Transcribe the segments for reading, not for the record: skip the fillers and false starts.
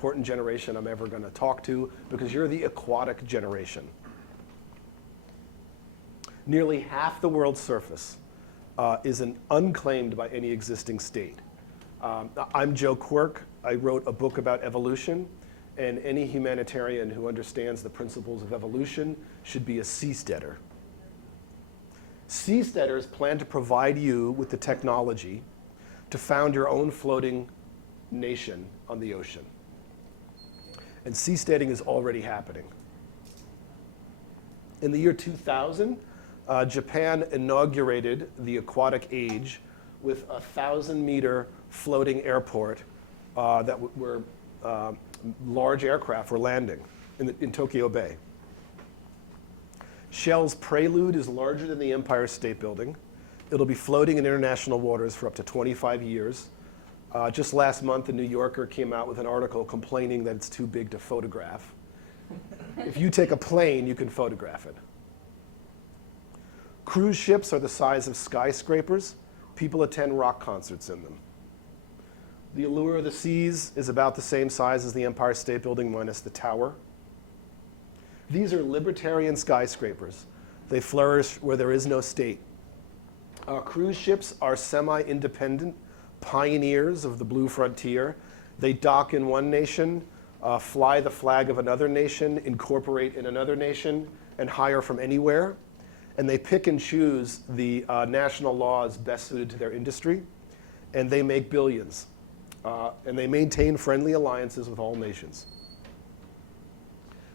important generation I'm ever going to talk to, because you're the aquatic generation. Nearly half the world's surface is unclaimed by any existing state. I'm Joe Quirk. I wrote a book about evolution, and any humanitarian who understands the principles of evolution should be a seasteader. Seasteaders plan to provide you with the technology to found your own floating nation on the ocean. And seasteading is already happening. In the year 2000, Japan inaugurated the aquatic age with a 1,000-meter floating airport where large aircraft were landing in Tokyo Bay. Shell's Prelude is larger than the Empire State Building. It'll be floating in international waters for up to 25 years. Just last month, the New Yorker came out with an article complaining that it's too big to photograph. If you take a plane, you can photograph it. Cruise ships are the size of skyscrapers. People attend rock concerts in them. The Allure of the Seas is about the same size as the Empire State Building minus the tower. These are libertarian skyscrapers. They flourish where there is no state. Cruise ships are semi-independent pioneers of the blue frontier. They dock in one nation, fly the flag of another nation, incorporate in another nation, and hire from anywhere. And they pick and choose the national laws best suited to their industry, and they make billions. And they maintain friendly alliances with all nations.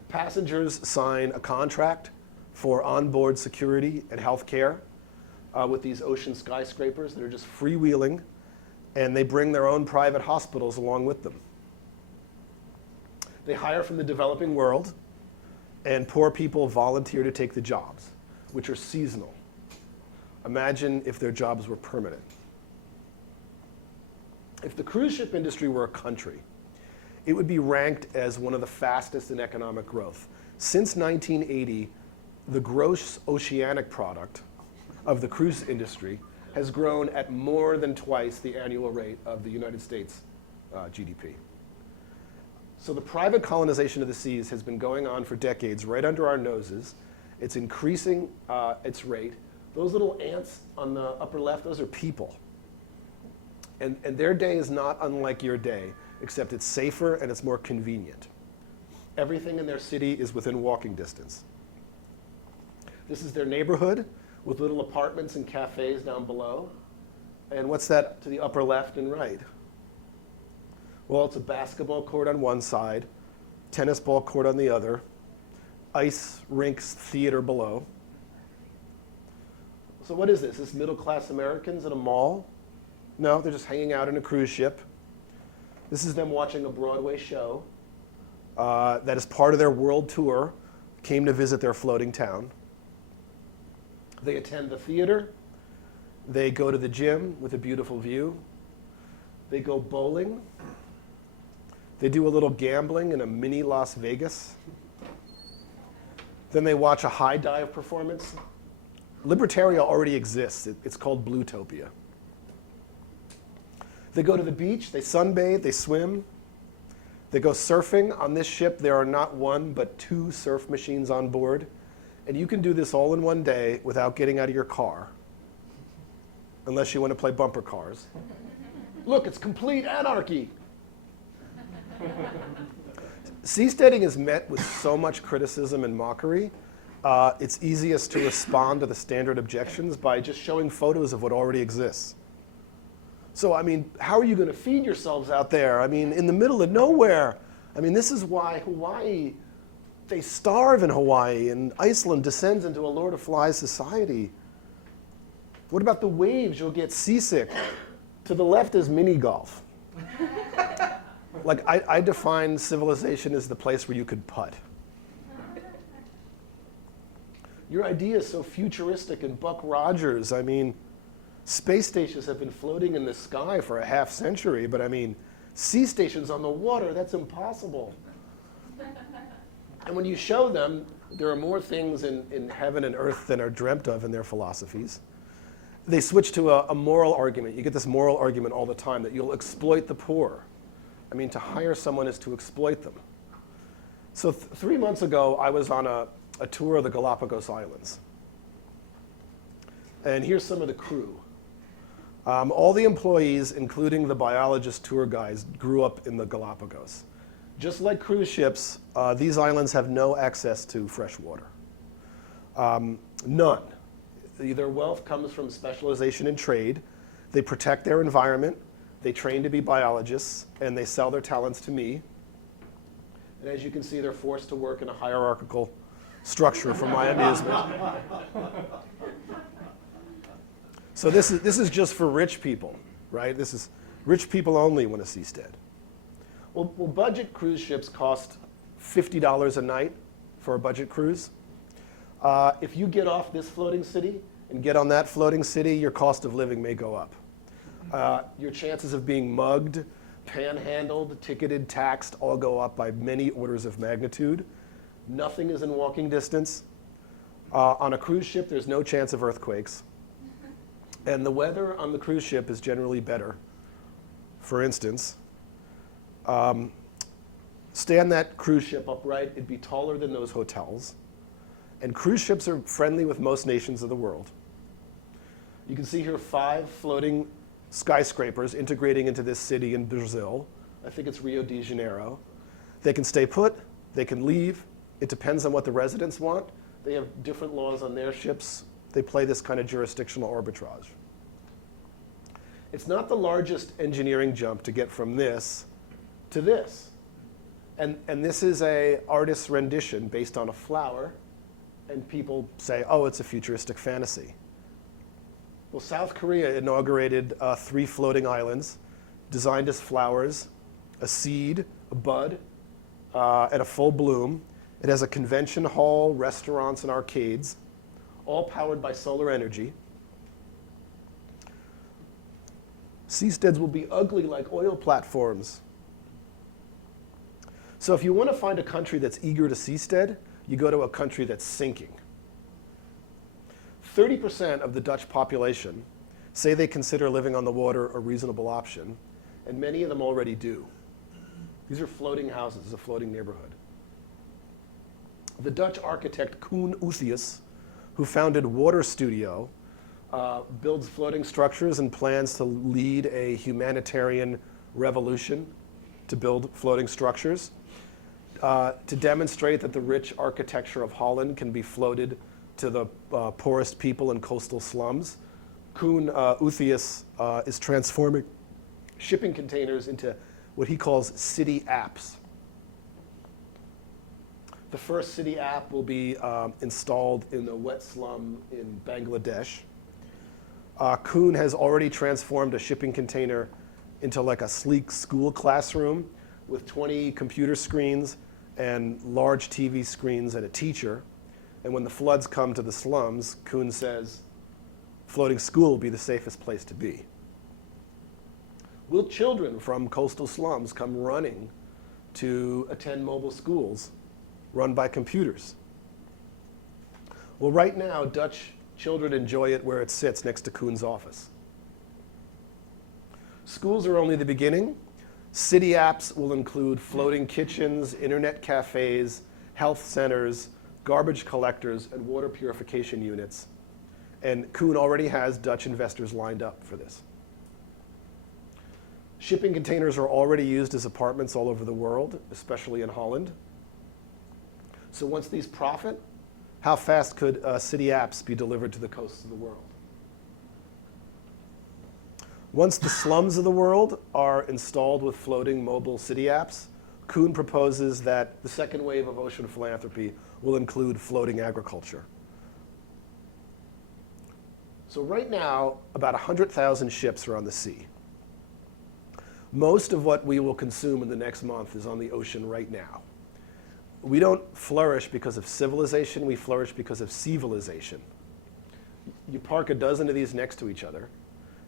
Passengers sign a contract for onboard security and health care with these ocean skyscrapers that are just freewheeling, and they bring their own private hospitals along with them. They hire from the developing world, and poor people volunteer to take the jobs, which are seasonal. Imagine if their jobs were permanent. If the cruise ship industry were a country, it would be ranked as one of the fastest in economic growth. Since 1980, the gross oceanic product of the cruise industry has grown at more than twice the annual rate of the United States GDP. So the private colonization of the seas has been going on for decades right under our noses. It's increasing its rate. Those little ants on the upper left, those are people. And their day is not unlike your day, except it's safer and it's more convenient. Everything in their city is within walking distance. This is their neighborhood with little apartments and cafes down below. And what's that to the upper left and right? Well, it's a basketball court on one side, tennis ball court on the other, ice rinks theater below. So what is this? Is this middle-class Americans at a mall? No, they're just hanging out in a cruise ship. This is them watching a Broadway show that is part of their world tour, came to visit their floating town. They attend the theater. They go to the gym with a beautiful view. They go bowling. They do a little gambling in a mini Las Vegas. Then they watch a high dive performance. Libertopia already exists. It's called Biotech. They go to the beach, they sunbathe, they swim. They go surfing. On this ship, there are not one, but 2 surf machines on board. And you can do this all in one day without getting out of your car, unless you want to play bumper cars. Look, it's complete anarchy. Seasteading is met with so much criticism and mockery. It's easiest to respond to the standard objections by just showing photos of what already exists. So, I mean, how are you going to feed yourselves out there? I mean, in the middle of nowhere. I mean, this is why Hawaii, they starve in Hawaii, and Iceland descends into a Lord of Flies society. What about the waves? You'll get seasick. To the left is mini golf. Like, I define civilization as the place where you could putt. Your idea is so futuristic and Buck Rogers. I mean, space stations have been floating in the sky for a half century, but I mean, sea stations on the water, that's impossible. And when you show them, there are more things in heaven and earth than are dreamt of in their philosophies. They switch to a moral argument. You get this moral argument all the time that you'll exploit the poor. I mean, to hire someone is to exploit them. So 3 months ago, I was on a tour of the Galapagos Islands. And here's some of the crew. All the employees, including the biologist tour guides, grew up in the Galapagos. Just like cruise ships, these islands have no access to fresh water. None. Their wealth comes from specialization in trade. They protect their environment. They train to be biologists, and they sell their talents to me. And as you can see, they're forced to work in a hierarchical structure for my amusement. So this is just for rich people, right? This is rich people only when a seastead. Well, budget cruise ships cost $50 a night for a budget cruise. If you get off this floating city and get on that floating city, your cost of living may go up. Your chances of being mugged, panhandled, ticketed, taxed, all go up by many orders of magnitude. Nothing is in walking distance. On a cruise ship, there's no chance of earthquakes. And the weather on the cruise ship is generally better. For instance, stand that cruise ship upright, it'd be taller than those hotels. And cruise ships are friendly with most nations of the world. You can see here 5 floating skyscrapers integrating into this city in Brazil. I think it's Rio de Janeiro. They can stay put, they can leave. It depends on what the residents want. They have different laws on their ships. They play this kind of jurisdictional arbitrage. It's not the largest engineering jump to get from this to this. And this is an artist's rendition based on a flower, and people say, oh, it's a futuristic fantasy. Well, South Korea inaugurated 3 floating islands designed as flowers, a seed, a bud, and a full bloom. It has a convention hall, restaurants, and arcades, all powered by solar energy. Seasteads will be ugly like oil platforms. So if you want to find a country that's eager to seastead, you go to a country that's sinking. 30% of the Dutch population say they consider living on the water a reasonable option, and many of them already do. These are floating houses, a floating neighborhood. The Dutch architect Koen Uthius, who founded Water Studio, builds floating structures and plans to lead a humanitarian revolution to build floating structures, to demonstrate that the rich architecture of Holland can be floated to the poorest people in coastal slums. Koen Uthius is transforming shipping containers into what he calls city apps. The first city app will be installed in a wet slum in Bangladesh. Koen has already transformed a shipping container into like a sleek school classroom with 20 computer screens and large TV screens and a teacher. And when the floods come to the slums, Koen says, floating school will be the safest place to be. Will children from coastal slums come running to attend mobile schools run by computers? Well, right now, Dutch children enjoy it where it sits next to Koen's office. Schools are only the beginning. City apps will include floating kitchens, internet cafes, health centers, garbage collectors, and water purification units. And Koen already has Dutch investors lined up for this. Shipping containers are already used as apartments all over the world, especially in Holland. So once these profit, how fast could city apps be delivered to the coasts of the world? Once the slums of the world are installed with floating mobile city apps, Koen proposes that the second wave of ocean philanthropy will include floating agriculture. So right now, about 100,000 ships are on the sea. Most of what we will consume in the next month is on the ocean right now. We don't flourish because of civilization, we flourish because of civilization. You park a dozen of these next to each other,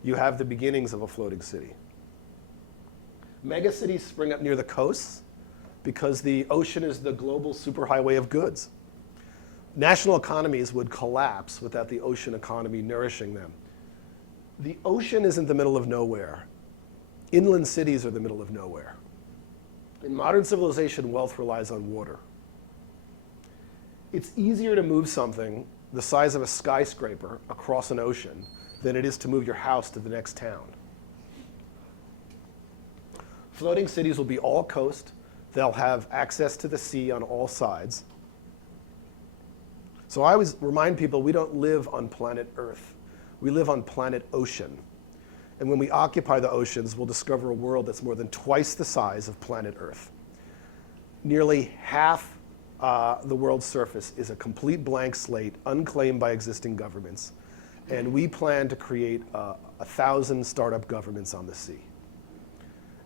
you have the beginnings of a floating city. Megacities spring up near the coasts because the ocean is the global superhighway of goods. National economies would collapse without the ocean economy nourishing them. The ocean is in the middle of nowhere. Inland cities are the middle of nowhere. In modern civilization, wealth relies on water. It's easier to move something the size of a skyscraper across an ocean than it is to move your house to the next town. Floating cities will be all coast. They'll have access to the sea on all sides. So I always remind people we don't live on planet Earth. We live on planet ocean. And when we occupy the oceans, we'll discover a world that's more than twice the size of planet Earth. Nearly half the world's surface is a complete blank slate, unclaimed by existing governments. And we plan to create 1,000 startup governments on the sea.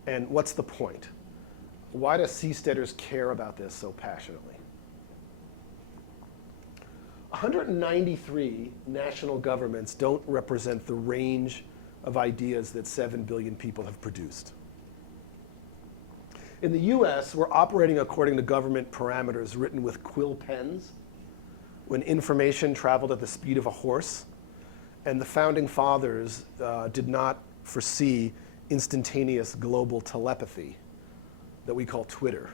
And what's the point? Why do seasteaders care about this so passionately? 193 national governments don't represent the range of ideas that 7 billion people have produced. In the US, we're operating according to government parameters written with quill pens when information traveled at the speed of a horse, and the founding fathers did not foresee instantaneous global telepathy that we call Twitter.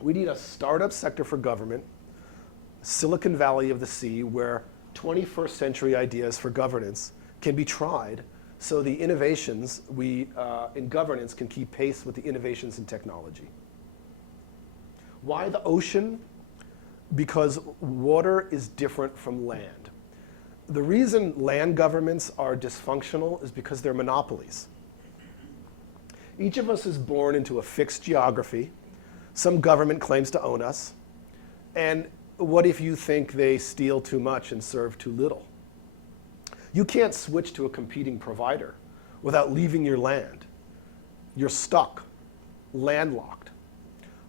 We need a startup sector for government, Silicon Valley of the sea, where 21st century ideas for governance can be tried so the innovations in governance can keep pace with the innovations in technology. Why the ocean? Because water is different from land. The reason land governments are dysfunctional is because they're monopolies. Each of us is born into a fixed geography. Some government claims to own us. And what if you think they steal too much and serve too little? You can't switch to a competing provider without leaving your land. You're stuck, landlocked.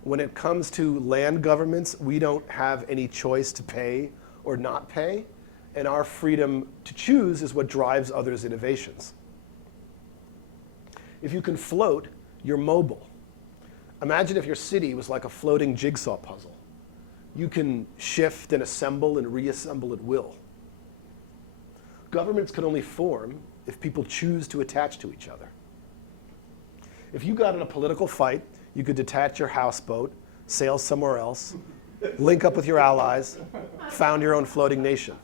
When it comes to land governments, we don't have any choice to pay or not pay, and our freedom to choose is what drives others' innovations. If you can float, you're mobile. Imagine if your city was like a floating jigsaw puzzle. You can shift and assemble and reassemble at will. Governments can only form if people choose to attach to each other. If you got in a political fight, you could detach your houseboat, sail somewhere else, link up with your allies, found your own floating nation.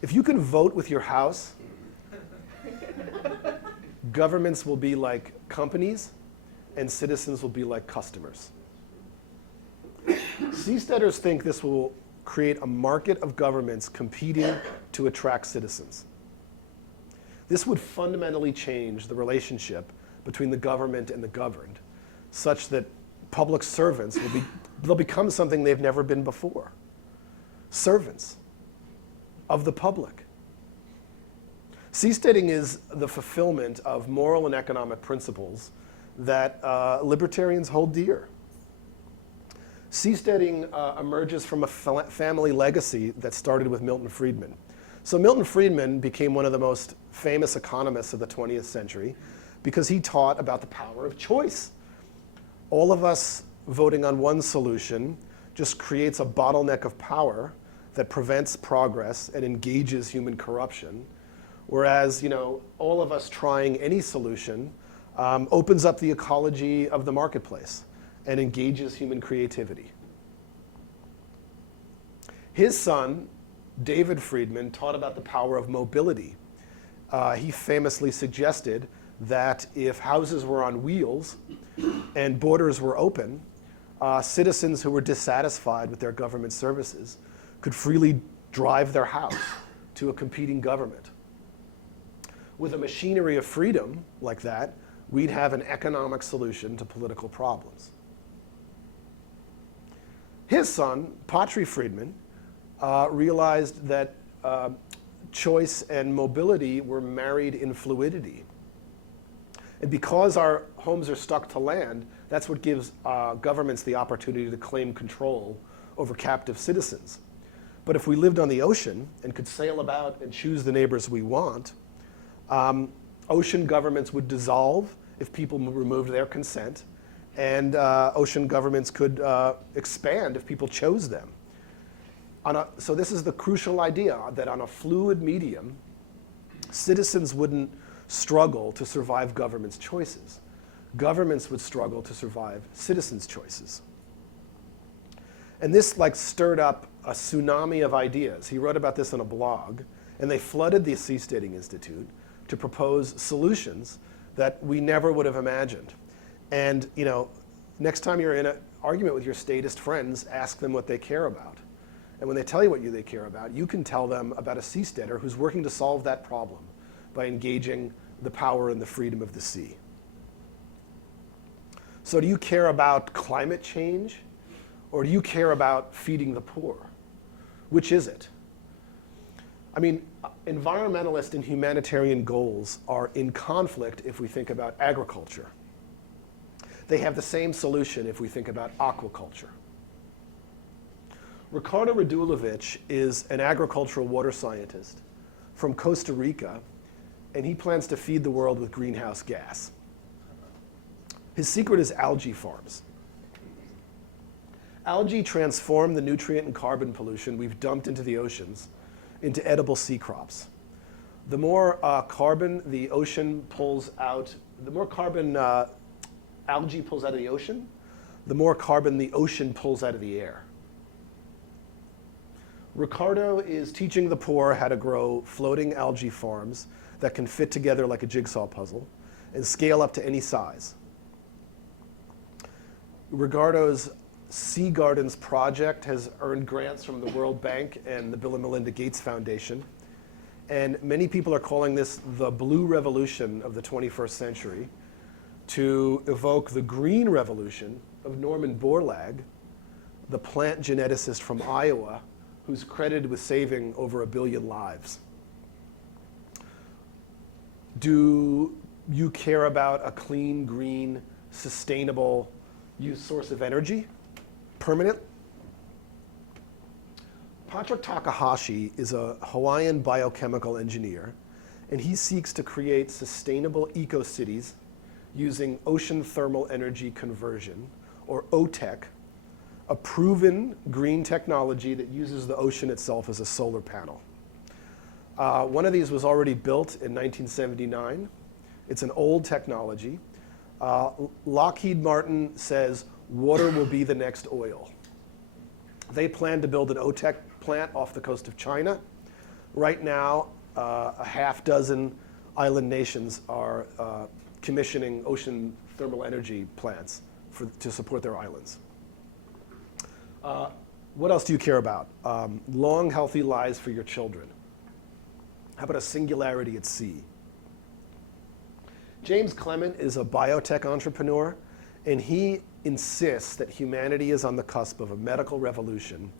If you can vote with your house, governments will be like companies and citizens will be like customers. Seasteaders think this will create a market of governments competing to attract citizens. This would fundamentally change the relationship between the government and the governed, such that public servants they'll become something they've never been before. Servants of the public. Seasteading is the fulfillment of moral and economic principles that libertarians hold dear. Seasteading emerges from a family legacy that started with Milton Friedman. So Milton Friedman became one of the most famous economists of the 20th century because he taught about the power of choice. All of us voting on one solution just creates a bottleneck of power that prevents progress and engages human corruption, whereas all of us trying any solution opens up the ecology of the marketplace and engages human creativity. His son, David Friedman, taught about the power of mobility. He famously suggested that if houses were on wheels and borders were open, citizens who were dissatisfied with their government services could freely drive their house to a competing government. With a machinery of freedom like that, we'd have an economic solution to political problems. His son, Patri Friedman, realized that choice and mobility were married in fluidity. And because our homes are stuck to land, that's what gives governments the opportunity to claim control over captive citizens. But if we lived on the ocean and could sail about and choose the neighbors we want, ocean governments would dissolve if people removed their consent, and ocean governments could expand if people chose them. So this is the crucial idea, that on a fluid medium, citizens wouldn't struggle to survive government's choices. Governments would struggle to survive citizens' choices. And this stirred up a tsunami of ideas. He wrote about this on a blog, and they flooded the Seasteading Institute to propose solutions that we never would have imagined. And next time you're in an argument with your statist friends, ask them what they care about. And when they tell you what they care about, you can tell them about a seasteader who's working to solve that problem by engaging the power and the freedom of the sea. So do you care about climate change, or do you care about feeding the poor? Which is it? I mean, environmentalist and humanitarian goals are in conflict if we think about agriculture. They have the same solution if we think about aquaculture. Ricardo Radulovich is an agricultural water scientist from Costa Rica, and he plans to feed the world with greenhouse gas. His secret is algae farms. Algae transform the nutrient and carbon pollution we've dumped into the oceans into edible sea crops. The more carbon the ocean pulls out, the more carbon algae pulls out of the ocean, the more carbon the ocean pulls out of the air. Ricardo is teaching the poor how to grow floating algae farms that can fit together like a jigsaw puzzle and scale up to any size. Ricardo's Sea Gardens project has earned grants from the World Bank and the Bill and Melinda Gates Foundation. And many people are calling this the blue revolution of the 21st century to evoke the green revolution of Norman Borlaug, the plant geneticist from Iowa, who's credited with saving over 1 billion lives. Do you care about a clean, green, sustainable source of energy? Permanent? Patrick Takahashi is a Hawaiian biochemical engineer, and he seeks to create sustainable eco-cities using ocean thermal energy conversion, or OTEC, a proven green technology that uses the ocean itself as a solar panel. One of these was already built in 1979. It's an old technology. Lockheed Martin says water will be the next oil. They plan to build an OTEC plant off the coast of China. Right now, a half dozen island nations are commissioning ocean thermal energy plants to support their islands. What else do you care about? Long, healthy lives for your children. How about a singularity at sea? James Clement is a biotech entrepreneur, and he insists that humanity is on the cusp of a medical revolution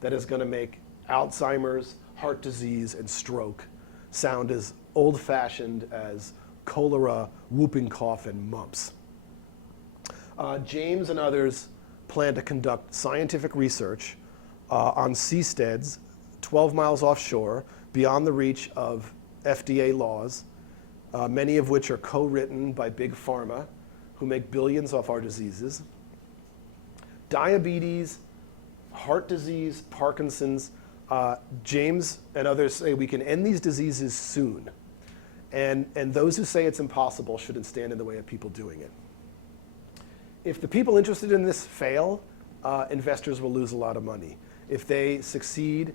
that is going to make Alzheimer's, heart disease, and stroke sound as old-fashioned as cholera, whooping cough, and mumps. James and others plan to conduct scientific research on seasteads 12 miles offshore, beyond the reach of FDA laws, many of which are co-written by big pharma, who make billions off our diseases. Diabetes, heart disease, Parkinson's. James and others say we can end these diseases soon. And those who say it's impossible shouldn't stand in the way of people doing it. If the people interested in this fail, investors will lose a lot of money. If they succeed,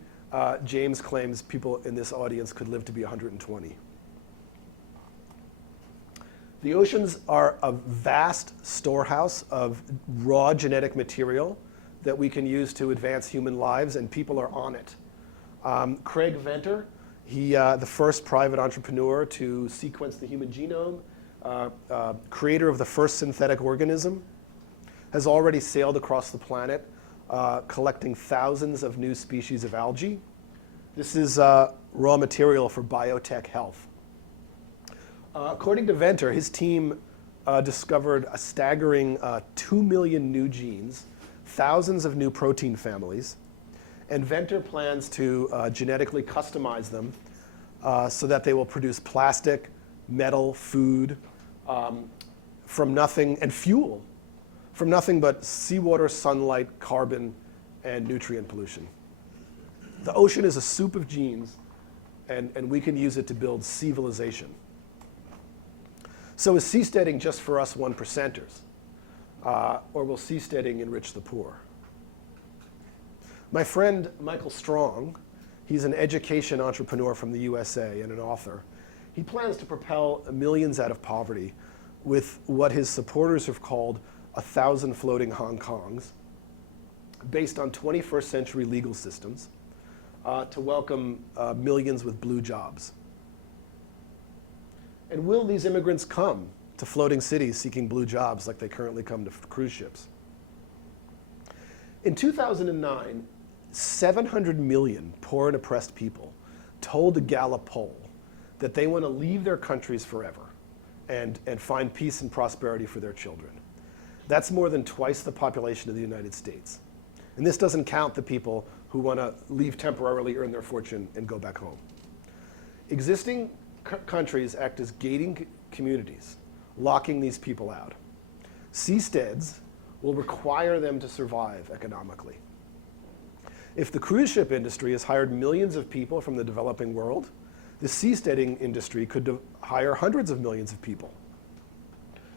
James claims people in this audience could live to be 120. The oceans are a vast storehouse of raw genetic material that we can use to advance human lives, and people are on it. Craig Venter, the first private entrepreneur to sequence the human genome, creator of the first synthetic organism, has already sailed across the planet, collecting thousands of new species of algae. This is raw material for biotech health. According to Venter, his team discovered a staggering 2 million new genes, thousands of new protein families, and Venter plans to genetically customize them so that they will produce plastic, metal, food from nothing, and fuel from nothing but seawater, sunlight, carbon, and nutrient pollution. The ocean is a soup of genes, and we can use it to build civilization. So is seasteading just for us one percenters? Or will seasteading enrich the poor? My friend Michael Strong, he's an education entrepreneur from the USA and an author. He plans to propel millions out of poverty with what his supporters have called 1,000 floating Hong Kongs, based on 21st century legal systems, to welcome millions with blue jobs. And will these immigrants come to floating cities seeking blue jobs like they currently come to cruise ships? In 2009, 700 million poor and oppressed people told a Gallup poll that they want to leave their countries forever and find peace and prosperity for their children. That's more than twice the population of the United States. And this doesn't count the people who want to leave temporarily, earn their fortune, and go back home. Existing countries act as gating communities, locking these people out. Seasteads will require them to survive economically. If the cruise ship industry has hired millions of people from the developing world, the seasteading industry could hire hundreds of millions of people.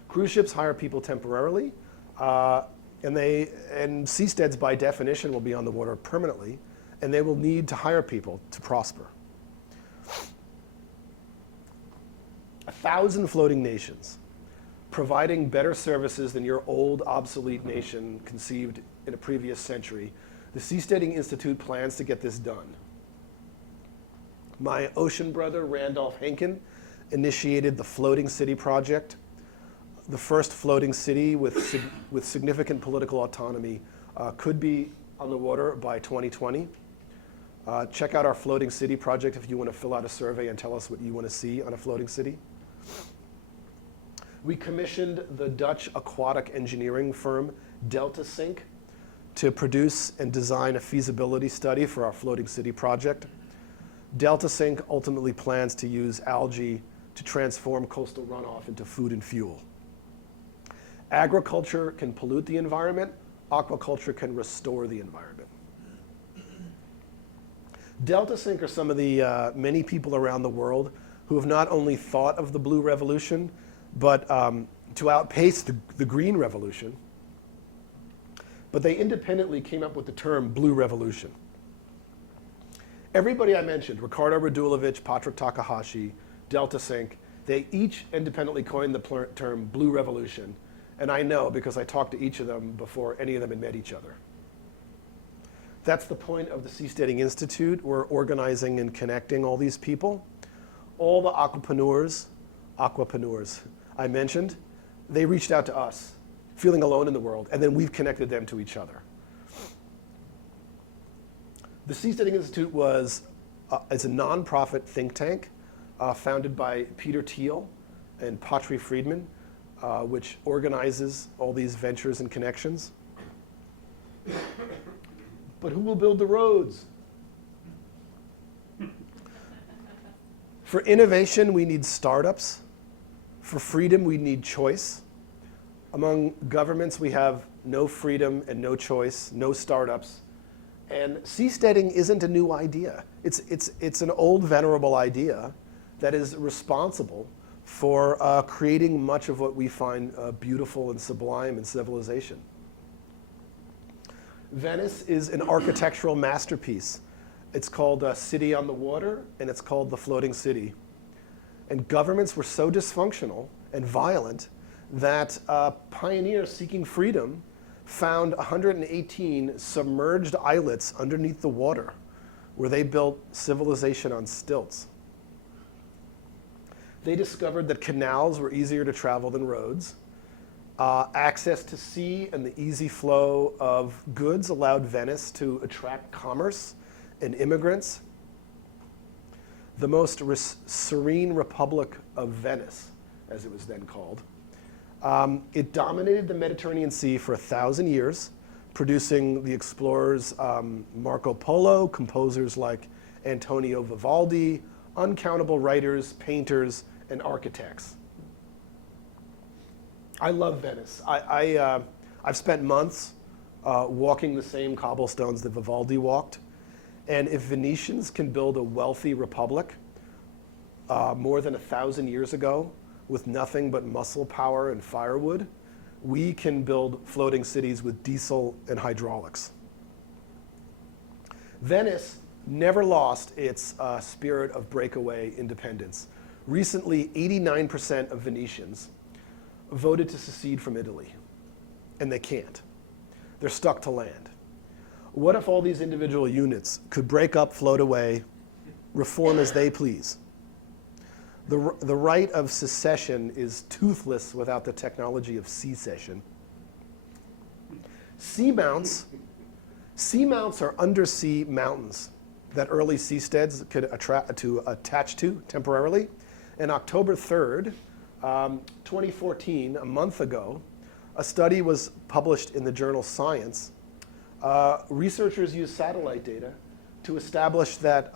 Cruise ships hire people temporarily, and seasteads by definition will be on the water permanently, and they will need to hire people to prosper. 1,000 floating nations, providing better services than your old, obsolete nation conceived in a previous century. The Seasteading Institute plans to get this done. My ocean brother, Randolph Henkin, initiated the Floating City Project, the first floating city with significant political autonomy could be on the water by 2020. Check out our Floating City Project if you want to fill out a survey and tell us what you want to see on a floating city. We commissioned the Dutch aquatic engineering firm DeltaSync to produce and design a feasibility study for our Floating City Project. DeltaSync ultimately plans to use algae to transform coastal runoff into food and fuel. Agriculture can pollute the environment. Aquaculture can restore the environment. DeltaSync are some of the many people around the world who have not only thought of the blue revolution, but to outpace the green revolution, but they independently came up with the term blue revolution. Everybody I mentioned, Ricardo Radulovich, Patrick Takahashi, DeltaSync, they each independently coined the term blue revolution. And I know because I talked to each of them before any of them had met each other. That's the point of the Seasteading Institute. We're organizing and connecting all these people. All the aquapreneurs I mentioned, they reached out to us, feeling alone in the world, and then we've connected them to each other. The Seasteading Institute is a nonprofit think tank founded by Peter Thiel and Patri Friedman, which organizes all these ventures and connections. But who will build the roads? For innovation, we need startups. For freedom, we need choice. Among governments, we have no freedom and no choice, no startups. And seasteading isn't a new idea. It's an old, venerable idea that is responsible for creating much of what we find beautiful and sublime in civilization. Venice is an architectural masterpiece. It's called City on the Water, and it's called the Floating City. And governments were so dysfunctional and violent that pioneers seeking freedom found 118 submerged islets underneath the water where they built civilization on stilts. They discovered that canals were easier to travel than roads. Access to sea and the easy flow of goods allowed Venice to attract commerce and immigrants. The most serene Republic of Venice, as it was then called, it dominated the Mediterranean Sea for 1,000 years, producing the explorers Marco Polo, composers like Antonio Vivaldi, uncountable writers, painters, and architects. I love Venice. I've spent months walking the same cobblestones that Vivaldi walked. And if Venetians can build a wealthy republic more than 1,000 years ago with nothing but muscle power and firewood, we can build floating cities with diesel and hydraulics. Venice never lost its spirit of breakaway independence. Recently, 89% of Venetians voted to secede from Italy, and they can't. They're stuck to land. What if all these individual units could break up, float away, reform as they please? The right of secession is toothless without the technology of secession. Seamounts are undersea mountains that early seasteads could attach to temporarily. And October 3rd, 2014, a month ago, a study was published in the journal Science. Researchers used satellite data to establish that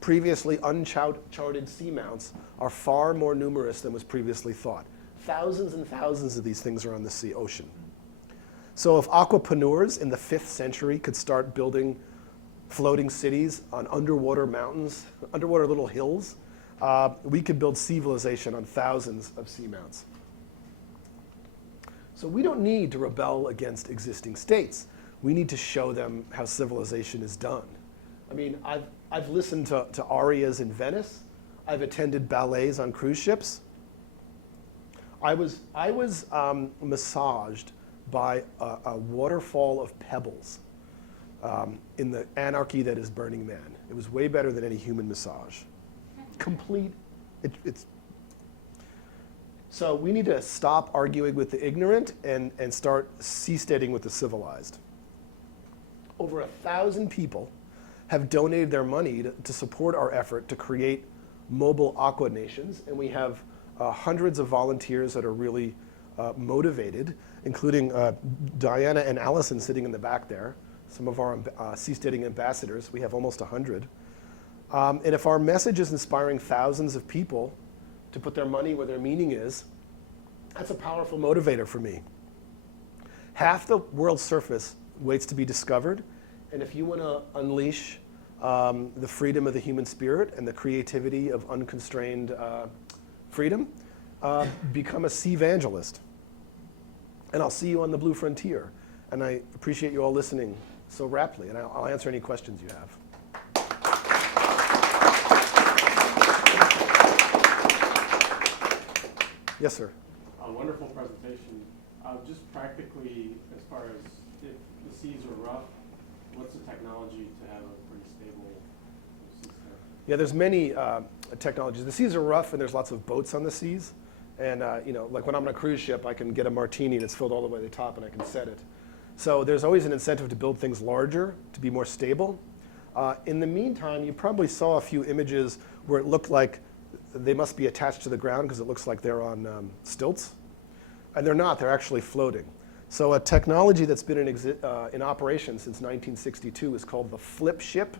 previously uncharted seamounts are far more numerous than was previously thought. Thousands and thousands of these things are on the ocean. So if aquapreneurs in the 5th century could start building floating cities on underwater mountains, underwater little hills, we could build civilization on thousands of seamounts. So we don't need to rebel against existing states. We need to show them how civilization is done. I mean, I've listened to arias in Venice. I've attended ballets on cruise ships. I was massaged by a waterfall of pebbles in the anarchy that is Burning Man. It was way better than any human massage. Complete. So we need to stop arguing with the ignorant and start seasteading with the civilized. Over 1,000 people have donated their money to support our effort to create mobile aqua nations, and we have hundreds of volunteers that are really motivated, including Diana and Allison sitting in the back there, some of our seasteading ambassadors. We have almost 100. And if our message is inspiring thousands of people to put their money where their meaning is, that's a powerful motivator for me. Half the world's surface waits to be discovered, and if you want to unleash the freedom of the human spirit and the creativity of unconstrained freedom, become a sea evangelist. And I'll see you on the Blue Frontier. And I appreciate you all listening so raptly, and I'll answer any questions you have. Yes, sir. A wonderful presentation. Just practically, as far as if the seas are rough, what's the technology to have a pretty stable sea step? Yeah, there's many technologies. The seas are rough, and there's lots of boats on the seas. And like when I'm on a cruise ship, I can get a martini and it's filled all the way to the top, and I can set it. So there's always an incentive to build things larger, to be more stable. In the meantime, you probably saw a few images where it looked like they must be attached to the ground because it looks like they're on stilts. And they're not, they're actually floating. So a technology that's been in operation since 1962 is called the flip ship.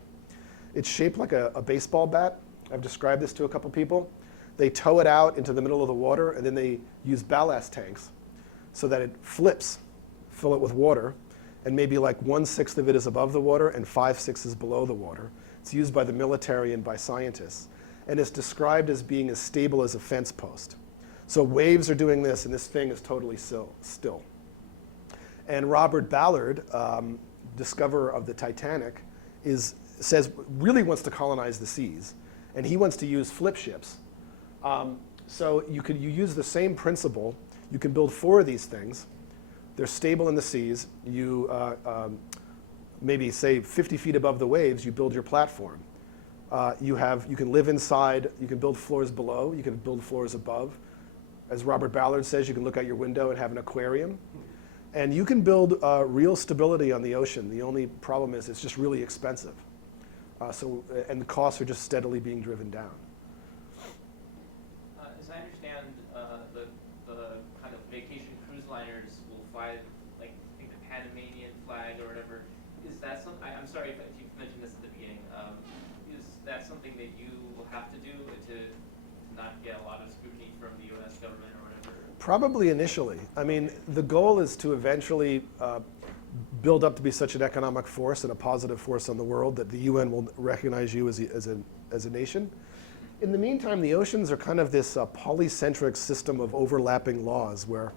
It's shaped like a baseball bat. I've described this to a couple people. They tow it out into the middle of the water, and then they use ballast tanks so that it flips, fill it with water, and maybe like 1/6 of it is above the water and 5/6 is below the water. It's used by the military and by scientists. And it's described as being as stable as a fence post. So waves are doing this, and this thing is totally still. And Robert Ballard, discoverer of the Titanic, says really wants to colonize the seas, and he wants to use flip ships. So you use the same principle. You can build 4 of these things. They're stable in the seas. You maybe say 50 feet above the waves, you build your platform. You can live inside. You can build floors below. You can build floors above. As Robert Ballard says, you can look out your window and have an aquarium. And you can build real stability on the ocean. The only problem is it's just really expensive. And the costs are just steadily being driven down. As I understand, the kind of vacation cruise liners will fly, like, I think the Panamanian flag or whatever. Is that something, I'm sorry if you mentioned this at the beginning, is that something that you will have to do to not get a lot of scrutiny from the US government or whatever? Probably initially. I mean, the goal is to eventually build up to be such an economic force and a positive force on the world that the UN will recognize you as a nation. in the meantime, the oceans are kind of this polycentric system of overlapping laws where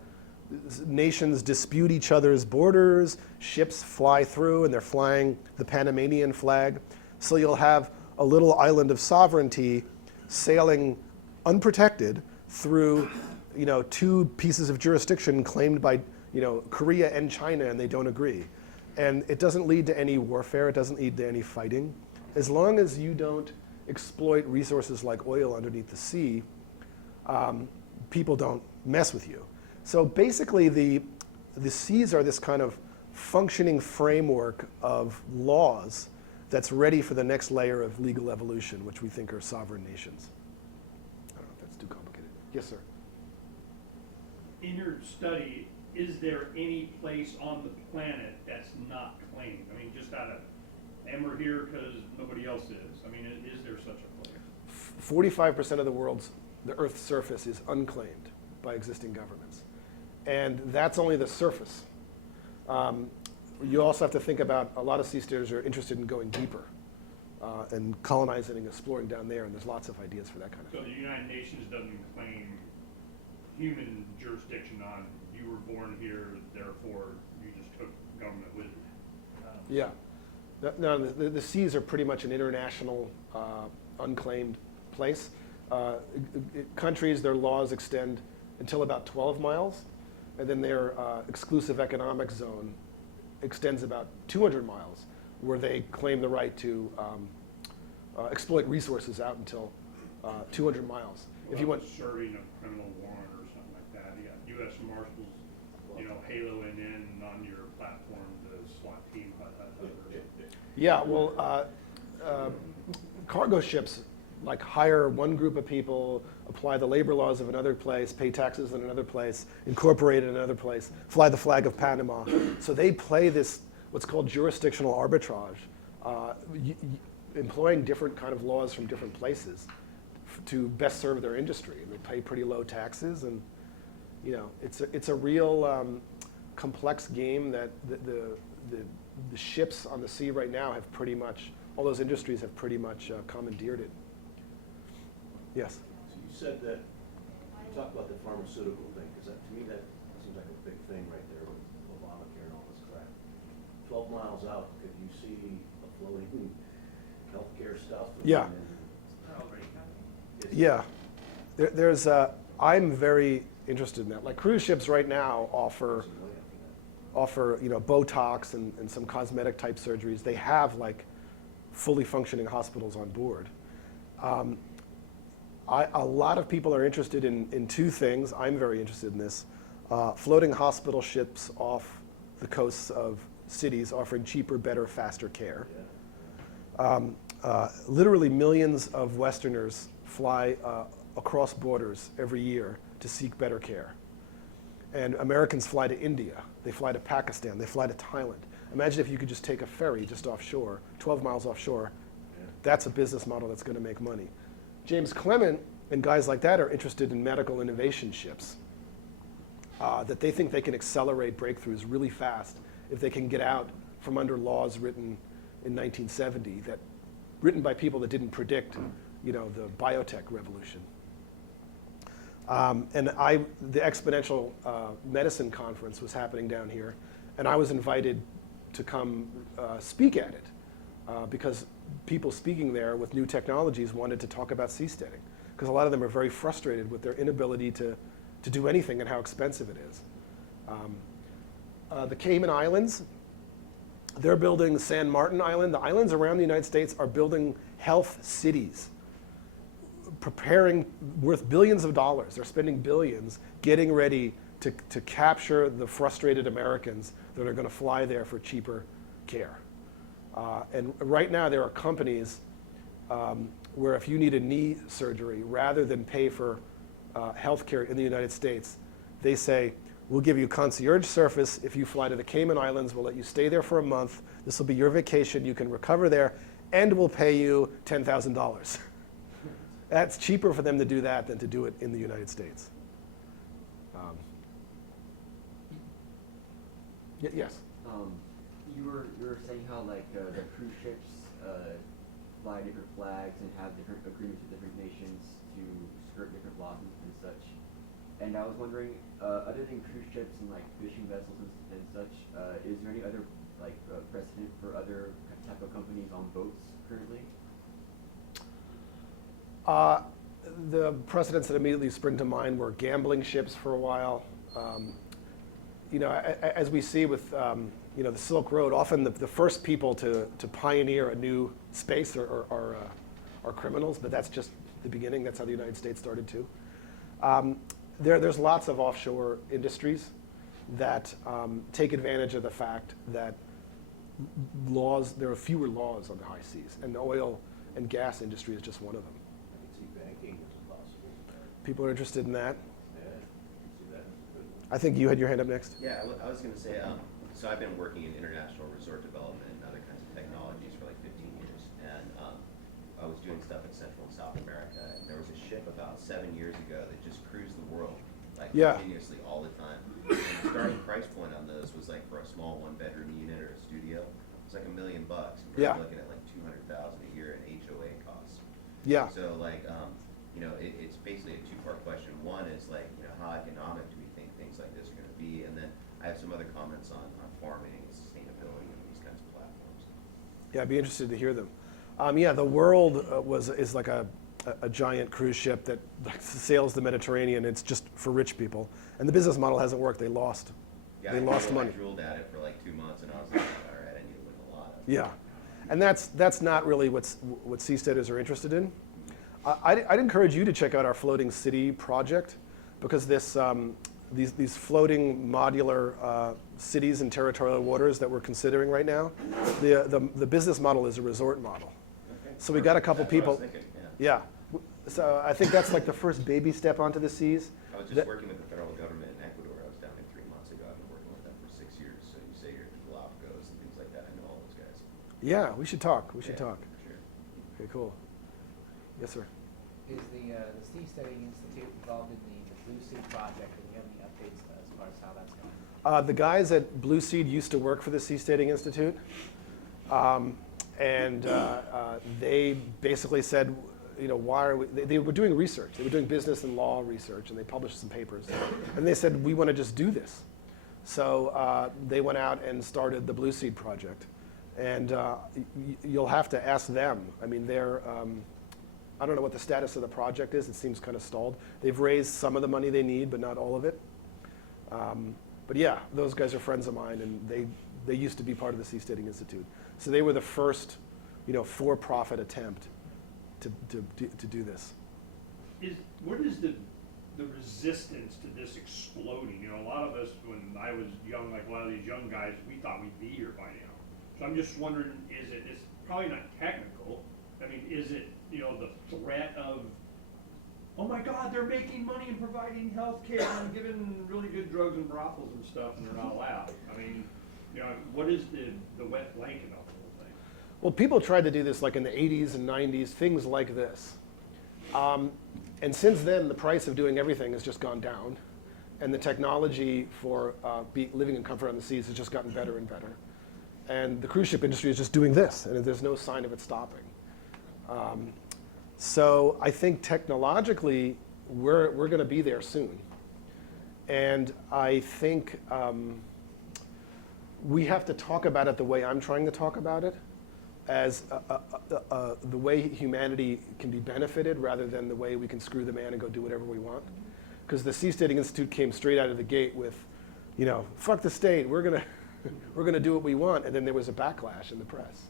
nations dispute each other's borders, ships fly through, and they're flying the Panamanian flag. So you'll have a little island of sovereignty sailing unprotected through, two pieces of jurisdiction claimed by, Korea and China, and they don't agree. And it doesn't lead to any warfare. It doesn't lead to any fighting. As long as you don't exploit resources like oil underneath the sea, people don't mess with you. So basically, the seas are this kind of functioning framework of laws that's ready for the next layer of legal evolution, which we think are sovereign nations. I don't know if that's too complicated. Yes, sir. In your study, is there any place on the planet that's not claimed? I mean, just out of, and we're here because nobody else is. I mean, is there such a place? 45% of the Earth's surface is unclaimed by existing governments. And that's only the surface. You also have to think about a lot of seasteaders are interested in going deeper and colonizing and exploring down there, and there's lots of ideas for that kind of So thing. the United Nations doesn't claim human jurisdiction on you were born here, therefore you just took government with you. Yeah. No, the seas are pretty much an international, unclaimed place. Countries, their laws extend until about 12 miles, and then their exclusive economic zone extends about 200 miles, where they claim the right to exploit resources out until 200 miles. If you want serving a criminal warrant or something like that, you got U.S. Marshals, haloing in on your platform the SWAT team. Yeah, well, cargo ships like hire one group of people, apply the labor laws of another place, pay taxes in another place, incorporate in another place, fly the flag of Panama. So they play this, what's called jurisdictional arbitrage, employing different kind of laws from different places to best serve their industry. And they pay pretty low taxes, and it's a real complex game that the ships on the sea right now have pretty much, all those industries have pretty much commandeered it. Yes? So you said that, you talked about the pharmaceutical thing, because to me that seems like a big thing right there with Obamacare and all this crap. 12 miles out, could you see a floating healthcare stuff? Yeah. Yeah. I'm very interested in that. Like cruise ships right now offer Botox and some cosmetic type surgeries. They have like fully functioning hospitals on board. A lot of people are interested in two things. I'm very interested in this. Floating hospital ships off the coasts of cities offering cheaper, better, faster care. Literally millions of Westerners fly across borders every year to seek better care. And Americans fly to India, they fly to Pakistan, they fly to Thailand. Imagine if you could just take a ferry just offshore, 12 miles offshore. That's a business model that's going to make money. James Clement and guys like that are interested in medical innovation ships, that they think they can accelerate breakthroughs really fast if they can get out from under laws written in 1970, written by people that didn't predict the biotech revolution. And the Exponential Medicine Conference was happening down here, and I was invited to come speak at it because people speaking there with new technologies wanted to talk about seasteading, because a lot of them are very frustrated with their inability to do anything and how expensive it is. The Cayman Islands, they're building San Martin Island. The islands around the United States are building health cities, preparing, worth billions of dollars. They're spending billions getting ready to capture the frustrated Americans that are going to fly there for cheaper care. And right now there are companies where if you need a knee surgery, rather than pay for health care in the United States, they say, we'll give you concierge service if you fly to the Cayman Islands. We'll let you stay there for a month. This will be your vacation. You can recover there, and we'll pay you $10,000. That's cheaper for them to do that than to do it in the United States. Yes? You were saying how like the cruise ships fly different flags and have different agreements with different nations to skirt different laws and such. And I was wondering, other than cruise ships and like fishing vessels and such, is there any other like precedent for other type of companies on boats currently? The precedents that immediately spring to mind were gambling ships for a while. You know, as we see with you know, the Silk Road, often the first people to pioneer a new space are criminals, but that's just the beginning. That's how the United States started too. There's lots of offshore industries that take advantage of the fact that there are fewer laws on the high seas, and the oil and gas industry is just one of them. I can see banking as a possible. People are interested in that. Yeah, I can see that as a good one. I think you had your hand up next. Yeah, I was going to say, so I've been working in international resort development and other kinds of technologies for like 15 years. And I was doing stuff in Central and South America. And there was a ship about 7 years ago that just cruised the world, like Yeah. continuously all the time. And the starting price point on those was like for a small 1-bedroom unit or a studio, it's like $1 million. And we're Yeah. looking at like $200,000 a year in HOA costs. Yeah. So like, you know, it's basically a two-part question. One is like, you know, how economic do we think things like this are going to be? And then I have some other comments on farming and sustainability and these kinds of platforms. Yeah, I'd be interested to hear them. Yeah, the World is like a giant cruise ship that like, sails the Mediterranean. It's just for rich people, and the business model hasn't worked. They lost. Yeah, They lost money. I drooled at it for like 2 months, and I was like, all right, I need to win a lot of. Yeah, and that's not really what seasteaders are interested in. I'd encourage you to check out our floating city project, because these floating modular cities in territorial waters that we're considering right now, the business model is a resort model. Okay. So we got a couple That's what I was people. thinking, Yeah. So I think that's like the first baby step onto the seas. I was just That- working with the federal government in Ecuador. I was down there 3 months ago. I've been working with them for 6 years. So you say you're in the Galapagos and things like that. I know all those guys. Yeah, we should talk. We should Yeah, talk. Sure. Okay, cool. Yes, sir. Is the Seasteading Institute involved in the Blue Sea project, and do you have any updates as far as how that's going? The guys at Blue Seed used to work for the Seasteading Institute, and they basically said, you know, why are we? They were doing research. They were doing business and law research, and they published some papers. And they said, we want to just do this. So they went out and started the Blue Seed project, and you'll have to ask them. I mean, they're I don't know what the status of the project is. It seems kind of stalled. They've raised some of the money they need, but not all of it. But yeah, those guys are friends of mine, and they used to be part of the Seasteading Institute. So they were the first, you know, for-profit attempt to do this. What is the resistance to this exploding? You know, a lot of us, when I was young, like a lot of these young guys, we thought we'd be here by now. So I'm just wondering, it's probably not technical. I mean, is it, you know, the threat of, oh my God, they're making money and providing health care and giving really good drugs and brothels and stuff, and they're not allowed? I mean, you know, what is the wet blanket of the whole thing? Well, people tried to do this like in the 80s and 90s, things like this. And since then, the price of doing everything has just gone down. And the technology for living in comfort on the seas has just gotten better and better. And the cruise ship industry is just doing this, and there's no sign of it stopping. So I think technologically, we're going to be there soon. And I think we have to talk about it the way I'm trying to talk about it, as the way humanity can be benefited rather than the way we can screw the man and go do whatever we want. Because the Seasteading Institute came straight out of the gate with, you know, fuck the state, we're gonna do what we want, and then there was a backlash in the press.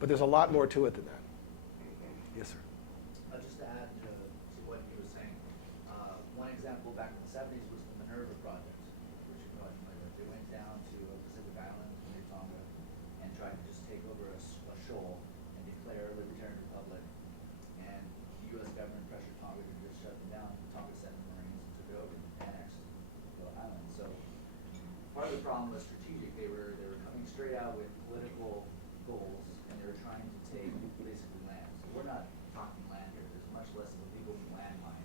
But there's a lot more to it than that. Yes, sir. Just to add to what you were saying, one example back in the 70s was the Minerva project, which you probably familiar with. They went down to a Pacific island near Tonga and tried to just take over a shoal and declare a Libertarian Republic. And the U.S. government pressured Tonga to just shut them down. Tonga sent the Marines and took it over and annexed the island. So part of the problem was strategic. They were coming straight out with political goals, and they were trying to take basically land. So we're not talking land here. There's much less of a legal landmine.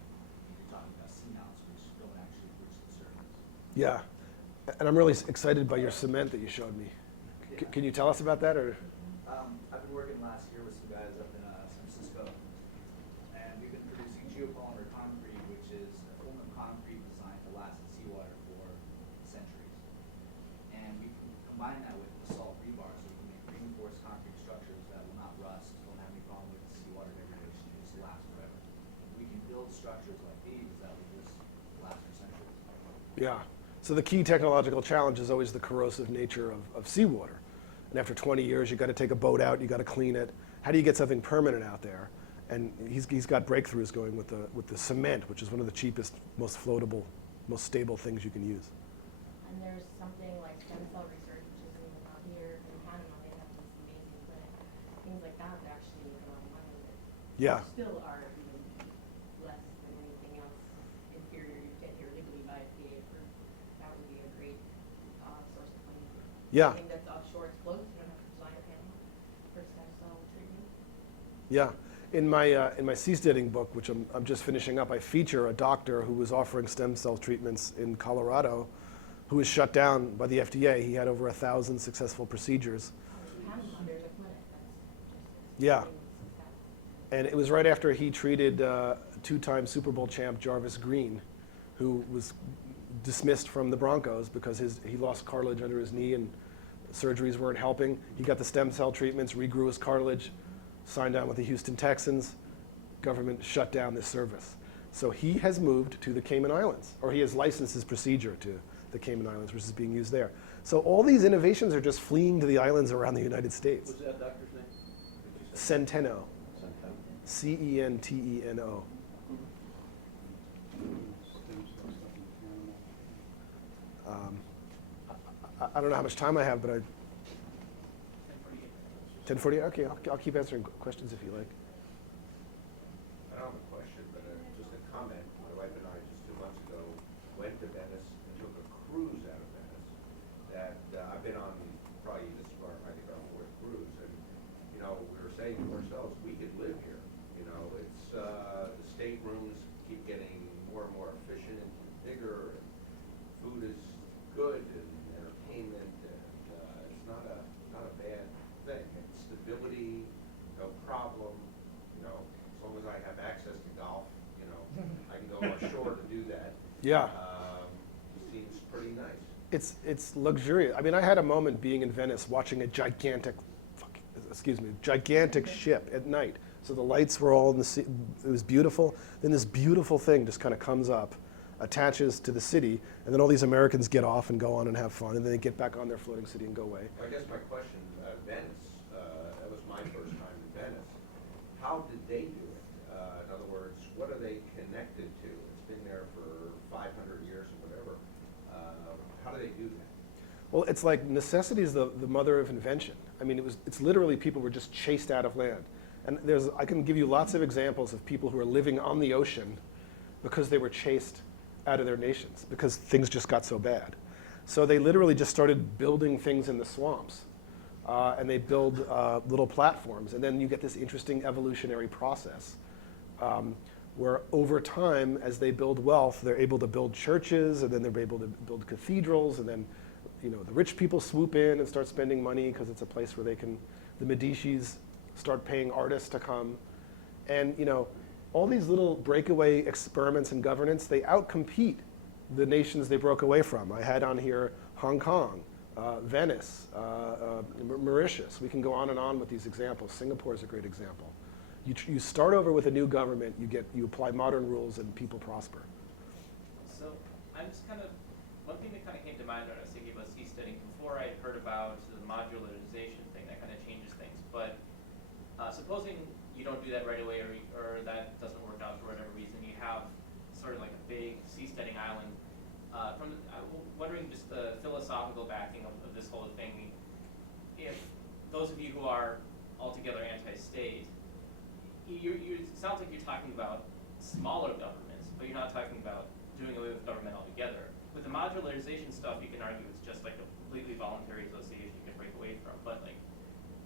You're talking about seamounts, which don't actually reach the surface. Yeah, and I'm really excited by your cement that you showed me. Can you tell us about that, or? I've been working last year with some combine that with basalt rebar, so we can make reinforced concrete structures that will not rust, don't have any problem with seawater degradation, just last forever. We can build structures like these that will just last for centuries. Yeah. So the key technological challenge is always the corrosive nature of seawater. And after 20 years, you've got to take a boat out, you've got to clean it. How do you get something permanent out there? And he's got breakthroughs going with the cement, which is one of the cheapest, most floatable, most stable things you can use. And there's something like stem cell research, which is even out here in Panama. They have this amazing clinic. Things like that would actually make a lot of money with it. Yeah. Still are even less than anything else inferior you get here legally by FDA approved. That would be a great source of money. Yeah. Something that's offshore, it's close. You don't have to design a panel for stem cell treatment. Yeah. In my seasteading book, which I'm just finishing up, I feature a doctor who was offering stem cell treatments in Colorado, who was shut down by the FDA. He had over 1,000 successful procedures. In Panama, there's a clinic that's just Yeah. success. And it was right after he treated two-time Super Bowl champ Jarvis Green, who was dismissed from the Broncos because he lost cartilage under his knee and surgeries weren't helping. He got the stem cell treatments, regrew his cartilage, signed on with the Houston Texans. Government shut down this service. So he has moved to the Cayman Islands, or he has licensed his procedure to the Cayman Islands, which is being used there. So all these innovations are just fleeing to the islands around the United States. What's that doctor's name? Did you say? Centeno, Centeno? Centeno. I don't know how much time I have, but 10:40. Okay, I'll keep answering questions if you like. I don't have a question, but just a comment. My wife and I, just 2 months ago, went to Venice and took a cruise out of Venice. That I've been on, probably this is I think our 4th cruise, and we were saying to ourselves, we could live here. It's the staterooms keep getting more and more efficient and bigger, and food is good, and entertainment, and it's not a bad thing. It's stability, no problem. As long as I have access to golf, I can go ashore to do that. Yeah. It seems pretty nice. It's luxurious. I mean, I had a moment being in Venice watching a gigantic ship at night. So the lights were all in the sea. It was beautiful. Then this beautiful thing just kind of comes up, attaches to the city, and then all these Americans get off and go on and have fun, and then they get back on their floating city and go away. I guess my question, Venice, that was my first time in Venice. How did they do it? In other words, what are they connected to? It's been there for 500 years or whatever. How do they do that? Well, it's like necessity is the mother of invention. I mean, it's literally people were just chased out of land. And I can give you lots of examples of people who are living on the ocean because they were chased out of their nations, because things just got so bad. So they literally just started building things in the swamps. And they build little platforms. And then you get this interesting evolutionary process where over time, as they build wealth, they're able to build churches, and then they're able to build cathedrals, and then the rich people swoop in and start spending money because it's a place where the Medicis start paying artists to come. And all these little breakaway experiments in governance, they outcompete the nations they broke away from. I had on here Hong Kong, Venice, Mauritius. We can go on and on with these examples. Singapore is a great example. You start over with a new government, you apply modern rules, and people prosper. So I'm just one thing that kind of came to mind when I was thinking about seasteading, before I heard about the modularization thing, that kind of changes things. But supposing you don't do that right away, or that doesn't work out for whatever reason, you have sort of like a big seasteading island. I'm wondering just the philosophical backing of this whole thing. If those of you who are altogether anti-state, it sounds like you're talking about smaller governments, but you're not talking about doing away with government altogether. With the modularization stuff, you can argue it's just like a completely voluntary association you can break away from. But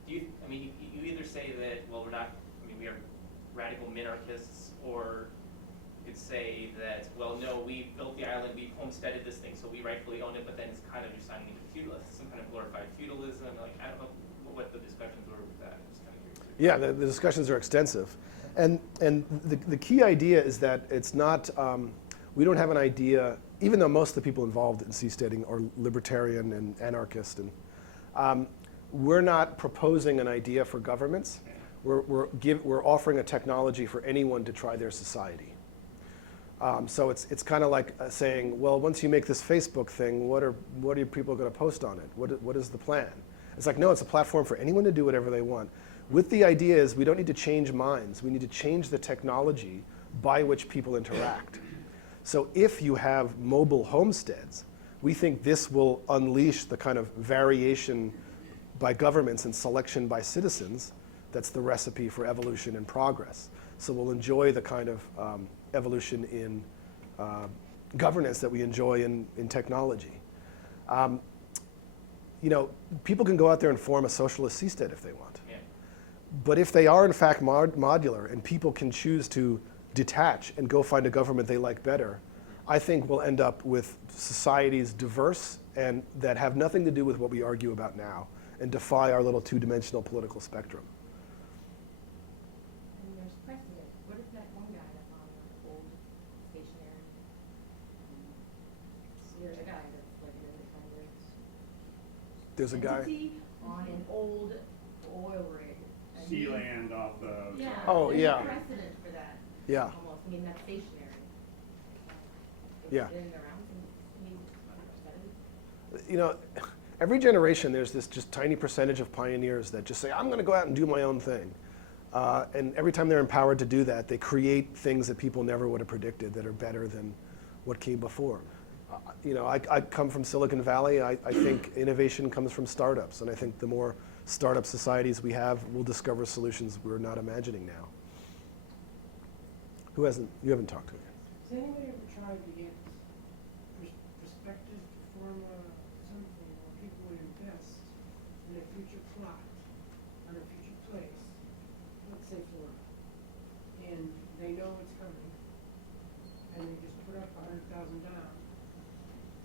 you either say that, well, we are radical minarchists, or you could say that, well, no, we built the island, we homesteaded this thing, so we rightfully own it, but then it's kind of you're signing into feudalism, some kind of glorified feudalism. I don't know what the discussions were with that. I'm just kind of curious. Yeah, the discussions are extensive. And the key idea is that it's not, we don't have an idea, even though most of the people involved in seasteading are libertarian and anarchist, and We're not proposing an idea for governments. We're offering a technology for anyone to try their society. So it's kind of like saying, well, once you make this Facebook thing, what are people going to post on it? What is the plan? It's like, no, it's a platform for anyone to do whatever they want. With the idea is we don't need to change minds. We need to change the technology by which people interact. So if you have mobile homesteads, we think this will unleash the kind of variation by governments and selection by citizens. That's the recipe for evolution and progress. So we'll enjoy the kind of evolution in governance that we enjoy in technology. People can go out there and form a socialist seastead if they want. Yeah. But if they are in fact modular and people can choose to detach and go find a government they like better, I think we'll end up with societies diverse and that have nothing to do with what we argue about now and defy our little two-dimensional political spectrum. And there's precedent. What if that one guy that's on the old stationary? There's a guy that's like an independent There's a guy. entity on an old oil rig. and Sea he's- land off the. Yeah. Oh, there's yeah. a precedent for that. Yeah. Almost. I mean, that's stationary. It's Yeah. been around since Every generation there's this just tiny percentage of pioneers that just say, I'm going to go out and do my own thing. And every time they're empowered to do that, they create things that people never would have predicted that are better than what came before. I come from Silicon Valley. I think innovation comes from startups. And I think the more startup societies we have, we'll discover solutions we're not imagining now. You haven't talked to me. Has anybody ever tried to get perspective to form something where people would invest in a future plot on a future place, let's say Florida, and they know it's coming, and they just put up $100,000 down,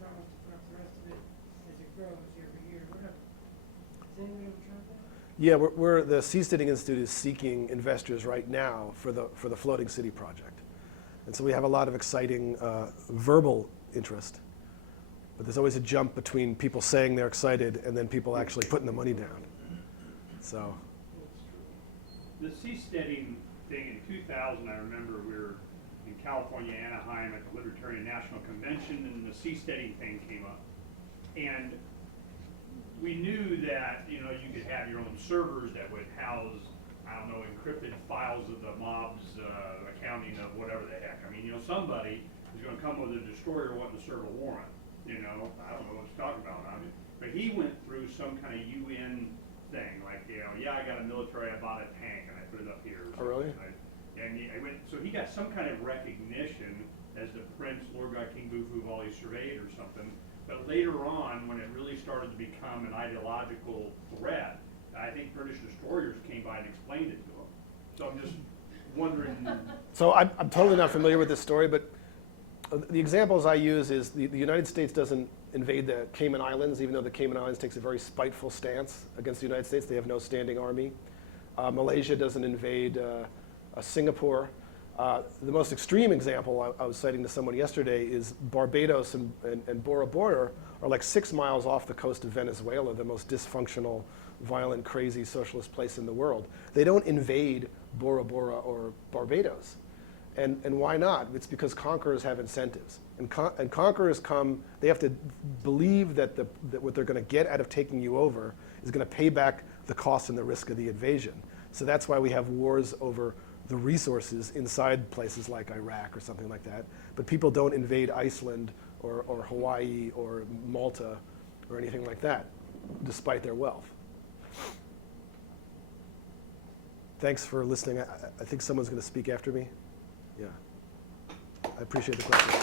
promise to put up the rest of it as it grows every year, whatever. Has anybody ever tried that? Yeah, the Seasteading Institute is seeking investors right now for the Floating City project. And so we have a lot of exciting verbal interest. But there's always a jump between people saying they're excited and then people actually putting the money down. So. The seasteading thing in 2000, I remember we were in California, Anaheim at the Libertarian National Convention, and the seasteading thing came up. And we knew that, you could have your own servers that would house, encrypted files of the mob's accounting of whatever the heck. Somebody is going to come with a destroyer wanting to serve a warrant. I don't know what he's talking about. But he went through some kind of UN thing, like, I got a military, I bought a tank, and I put it up here. Oh, really? So he got some kind of recognition as the Prince, Lord God, King Bufu, Wally surveyed or something. But later on, when it really started to become an ideological threat, I think British destroyers came by and explained it to him. So I'm just wondering. So I'm totally not familiar with this story, but the examples I use is the United States doesn't invade the Cayman Islands, even though the Cayman Islands takes a very spiteful stance against the United States. They have no standing army. Malaysia doesn't invade Singapore. The most extreme example I was citing to someone yesterday is Barbados and Bora Bora are like 6 miles off the coast of Venezuela, the most dysfunctional, violent, crazy socialist place in the world. They don't invade Bora Bora or Barbados. And why not? It's because conquerors have incentives. And conquerors they have to believe that what they're going to get out of taking you over is going to pay back the cost and the risk of the invasion. So that's why we have wars over the resources inside places like Iraq or something like that. But people don't invade Iceland or Hawaii or Malta or anything like that, despite their wealth. Thanks for listening. I think someone's going to speak after me. Yeah. I appreciate the question.